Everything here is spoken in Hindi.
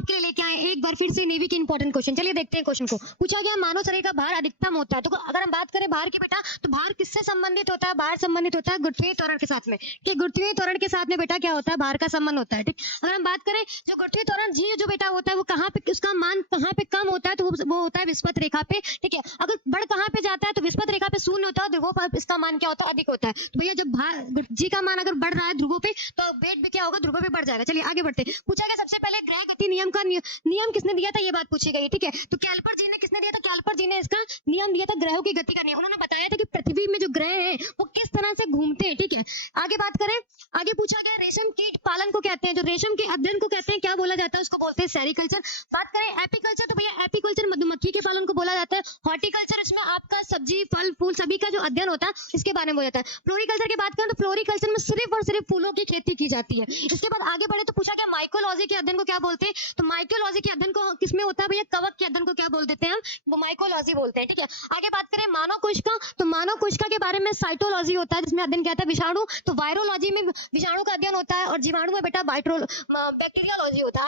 आपके लिए लेके आए हैं एक बार फिर से नेवी के इंपॉर्टेंट क्वेश्चन। चलिए देखते हैं क्वेश्चन को। पूछा गया मानव शरीर का भार अधिकतम होता है। तो अगर हम बात करें भार की बेटा, तो भार किससे संबंधित होता है? भार संबंधित होता है गुरुत्वीय त्वरण के साथ में। कि गुरुत्वीय त्वरण के साथ में बेटा क्या होता है? भार का संबंध होता है। ठीक, अगर हम बात करें जो गुरुत्वीय त्वरण जी जो बेटा होता है वो कहाँ पे, उसका मान कहाँ पे कम होता है? तो वो होता है विस्पत रेखा पे। ठीक है, अगर बढ़ कहाँ पे जाता है? तो विस्पत रेखा पे शून्य होता है, ध्रुवों पर इसका मान क्या होता है? अधिक होता है। तो भैया जब भार जी का मान अगर बढ़ रहा है ध्रुवों पे, तो वेट भी क्या होगा? ध्रुवों पे बढ़ जाएगा। चलिए आगे बढ़ते हैं। पूछा गया सबसे पहले ग्रह गति नियम का नियम किसने दिया था? ये बात पूछी गई। ठीक है, तो कैल्पर जी ने किसने दिया था? कैल्पर जी ने इसका नियम दिया था, ग्रहों की गति का नियम। उन्होंने बताया था कि पृथ्वी में जो ग्रह हैं वो किस तरह से घूमते हैं। ठीक है, आगे बात करें। आगे पूछा गया रेशम कीट पालन को कहते हैं, जो रेशम के अध्ययन को कहते हैं, क्या बोला जाता है? उसको बोलते हैं सेरिकल्चर। बात करें एपीकल्चर, तो भैया एपीकल्चर मधुमक्खी के पालन को बोला जाता है। हॉर्टिकल्चर, इसमें आपका सब्जी फल फूल सभी का जो अध्ययन होता है इसके बारे में बोला जाता है। फ्लोरिकल्चर की बात करें तो फ्लोरिकल्चर में सिर्फ और सिर्फ फूलों की खेती की जाती है। इसके बाद आगे बढ़े तो पूछा गया माइकोलॉजी के अध्ययन को क्या बोलते हैं? तो माइकोलॉजी के अध्ययन को किसमें होता है भैया? कवक के अध्ययन को क्या बोल देते हैं हम? वो माइकोलॉजी बोलते हैं। ठीक है, आगे बात करें मानव कोशिका, तो मानव कोशिका के बारे में साइटोलॉजी होता है, जिसमें अध्ययन क्या होता है? विषाणु। तो वायरोलॉजी में विषाणु का अध्ययन होता है, और जीवाणु में बेटा बैक्टीरियोलॉजी होता है।